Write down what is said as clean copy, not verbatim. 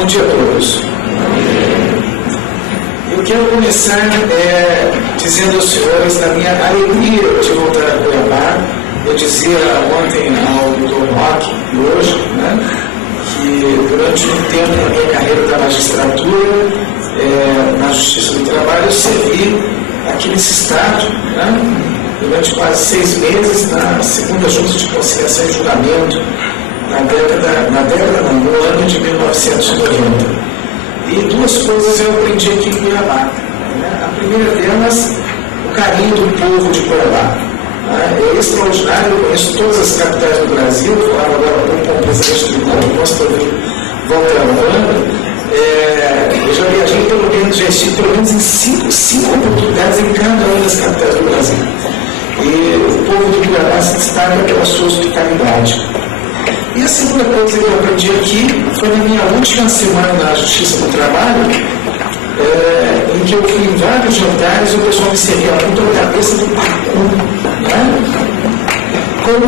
Bom dia a todos. Eu quero começar dizendo aos senhores da minha alegria de voltar a Cuiabá. Eu dizia ontem ao Dr. Roque e hoje, que durante um tempo na minha carreira da magistratura, na Justiça do Trabalho, eu servi aqui nesse estado, durante quase 6 meses, na segunda Junta de Conciliação e Julgamento, no ano de 1990. E duas coisas eu aprendi aqui em Cuiabá. A primeira delas, o carinho do povo de Cuiabá. É extraordinário, eu conheço todas as capitais do Brasil, eu falava agora com o presidente do Conselho, Walter Alvanda. Eu já viajei já estive pelo menos em cinco oportunidades em cada uma das capitais do Brasil. E o povo de Cuiabá se destaca pela sua hospitalidade. E a segunda coisa que eu aprendi aqui foi na minha última semana na Justiça do Trabalho, em que eu fui em vários jantares e o pessoal me servia a ponta da cabeça do pacu, como